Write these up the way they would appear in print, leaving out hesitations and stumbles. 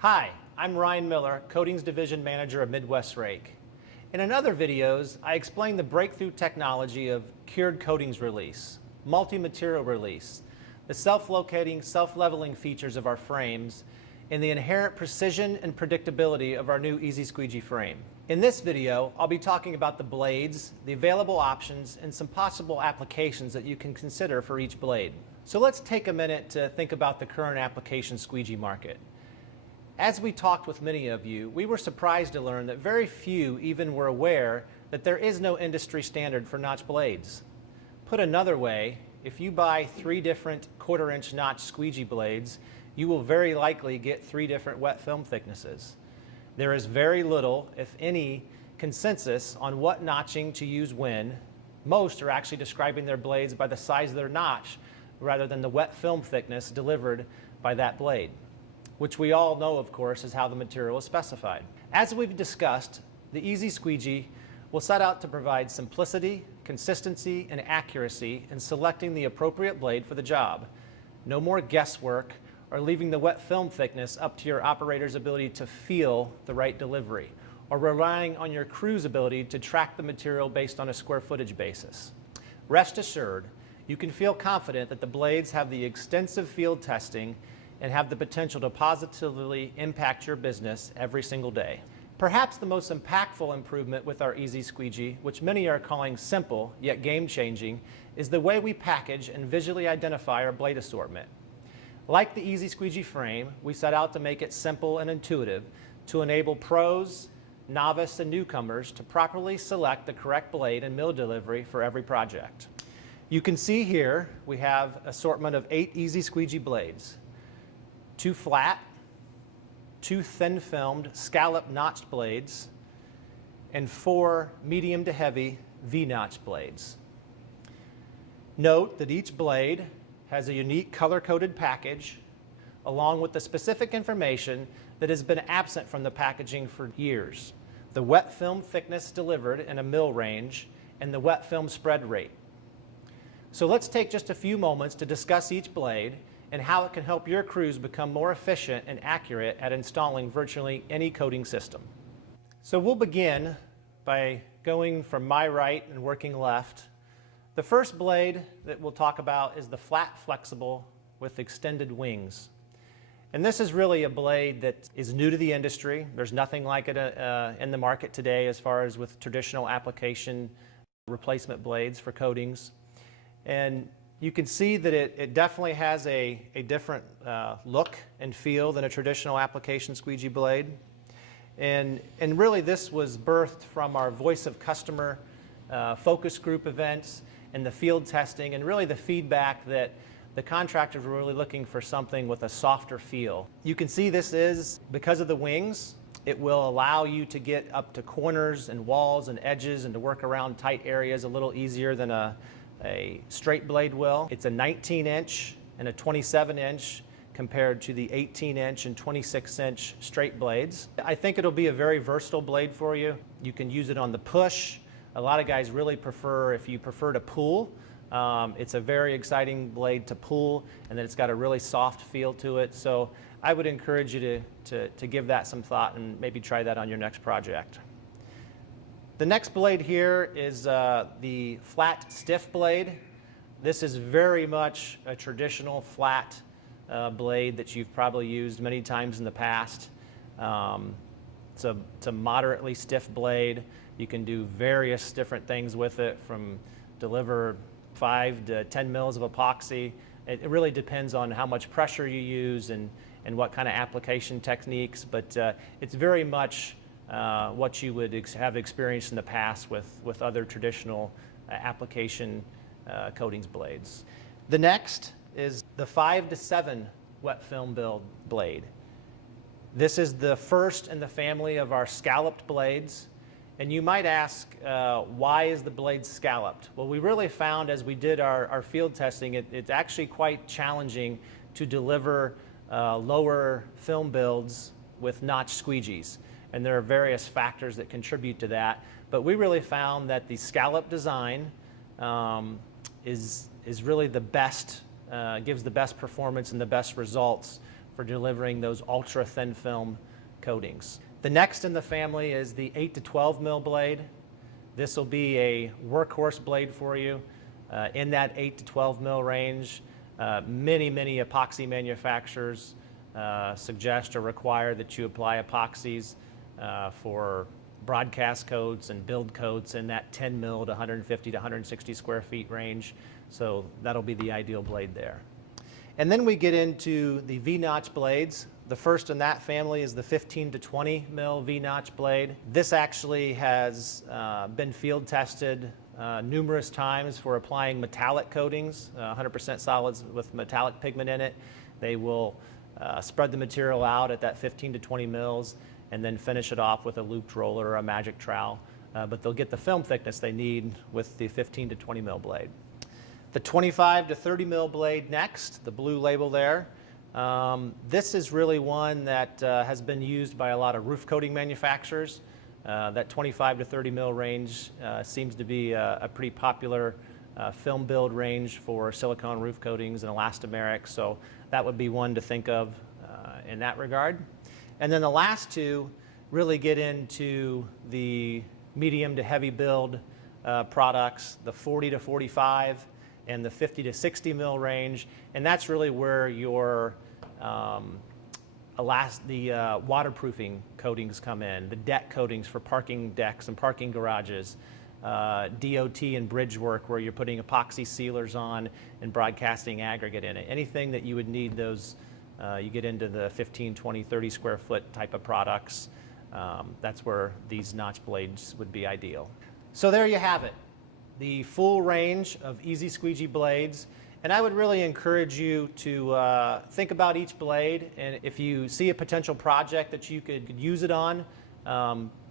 Hi, I'm Ryan Miller, Coatings Division Manager of Midwest Rake. In other videos, I explain the breakthrough technology of cured coatings release, multi-material release, the self-locating, self-leveling features of our frames, and the inherent precision and predictability of our new Easy Squeegee frame. In this video, I'll be talking about the blades, the available options, and some possible applications that you can consider for each blade. So let's take a minute to think about the current application squeegee market. As we talked with many of you, we were surprised to learn that very few even were aware that there is no industry standard for notch blades. Put another way, if you buy 3 different 1/4-inch notch squeegee blades, you will very likely get 3 different wet film thicknesses. There is very little, if any, consensus on what notching to use when. Most are actually describing their blades by the size of their notch rather than the wet film thickness delivered by that blade, which we all know, of course, is how the material is specified. As we've discussed, the Easy Squeegee will set out to provide simplicity, consistency, and accuracy in selecting the appropriate blade for the job. No more guesswork or leaving the wet film thickness up to your operator's ability to feel the right delivery, or relying on your crew's ability to track the material based on a square footage basis. Rest assured, you can feel confident that the blades have the extensive field testing and have the potential to positively impact your business every single day. Perhaps the most impactful improvement with our Easy Squeegee, which many are calling simple yet game-changing, is the way we package and visually identify our blade assortment. Like the Easy Squeegee frame, we set out to make it simple and intuitive to enable pros, novice, and newcomers to properly select the correct blade and mill delivery for every project. You can see here we have an assortment of 8 Easy Squeegee blades. 2 flat, 2 thin-filmed scallop notched blades, and 4 medium to heavy V-notch blades. Note that each blade has a unique color-coded package along with the specific information that has been absent from the packaging for years: the wet film thickness delivered in a mill range and the wet film spread rate. So let's take just a few moments to discuss each blade and how it can help your crews become more efficient and accurate at installing virtually any coating system. So we'll begin by going from my right and working left. The first blade that we'll talk about is the flat flexible with extended wings. And this is really a blade that is new to the industry. There's nothing like it in the market today as far as with traditional application replacement blades for coatings. And you can see that it definitely has a different look and feel than a traditional application squeegee blade. And really this was birthed from our Voice of Customer focus group events and the field testing, and really the feedback that the contractors were really looking for something with a softer feel. You can see this is, because of the wings, it will allow you to get up to corners and walls and edges and to work around tight areas a little easier than a straight blade will. It's a 19-inch and a 27-inch compared to the 18-inch and 26-inch straight blades. I think it'll be a very versatile blade for you. You can use it on the push. A lot of guys really prefer, if you prefer to pull, it's a very exciting blade to pull, and then it's got a really soft feel to it. So I would encourage you to give that some thought and maybe try that on your next project. The next blade here is the flat stiff blade. This is very much a traditional flat blade that you've probably used many times in the past. It's a moderately stiff blade. You can do various different things with it, from deliver 5 to 10 mils of epoxy. It really depends on how much pressure you use and what kind of application techniques, but it's very much what you would have experienced in the past with other traditional application coatings blades. The next is the 5 to 7 wet film build blade. This is the first in the family of our scalloped blades. And you might ask, why is the blade scalloped? Well, we really found as we did our field testing, it's actually quite challenging to deliver lower film builds with notch squeegees. And there are various factors that contribute to that. But we really found that the scallop design is really the best, gives the best performance and the best results for delivering those ultra thin film coatings. The next in the family is the 8 to 12 mil blade. This will be a workhorse blade for you in that 8 to 12 mil range. Many epoxy manufacturers suggest or require that you apply epoxies for broadcast coats and build coats in that 10 mil to 150 to 160 square feet range. So that'll be the ideal blade there. And then we get into the V-notch blades. The first in that family is the 15 to 20 mil V-notch blade. This actually has been field tested numerous times for applying metallic coatings, 100% solids with metallic pigment in it. They will spread the material out at that 15 to 20 mils and then finish it off with a looped roller or a magic trowel. But they'll get the film thickness they need with the 15 to 20 mil blade. The 25 to 30 mil blade next, the blue label there. This is really one that has been used by a lot of roof coating manufacturers. That 25 to 30 mil range seems to be a pretty popular film build range for silicone roof coatings and elastomeric, so that would be one to think of in that regard. And then the last two really get into the medium to heavy build products, the 40 to 45 and the 50 to 60 mil range, and that's really where your waterproofing coatings come in, the deck coatings for parking decks and parking garages, DOT and bridge work where you're putting epoxy sealers on and broadcasting aggregate in it. Anything that you would need those, you get into the 15, 20, 30 square foot type of products, that's where these notch blades would be ideal. So there you have it, the full range of Easy Squeegee blades. And I would really encourage you to think about each blade, and if you see a potential project that you could use it on,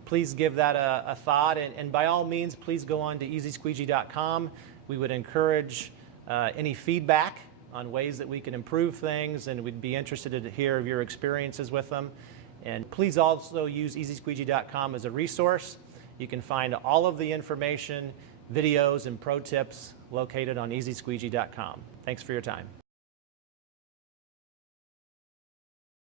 please give that a thought, and by all means, please go on to easysqueegee.com. We would encourage any feedback on ways that we can improve things, and we'd be interested to hear of your experiences with them. And please also use easysqueegee.com as a resource. You can find all of the information, videos, and pro tips located on easysqueegee.com. Thanks for your time.